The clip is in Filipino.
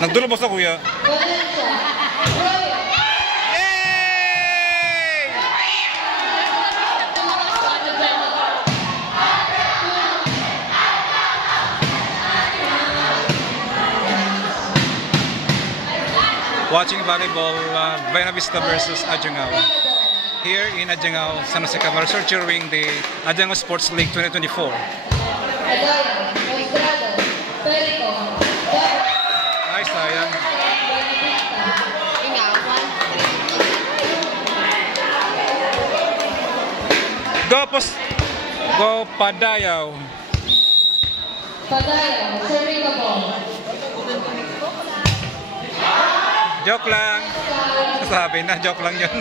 Nagdulubos na kuya. Watching volleyball, Buena Vista versus Adjangao. Here in Adjangao, San Jose Camarines are cheering the Adjangao Sports League 2024. Ay, sayang. Go Padayaw. Padayaw, serving the ball. Joke lang. Sabi na, joke lang yun.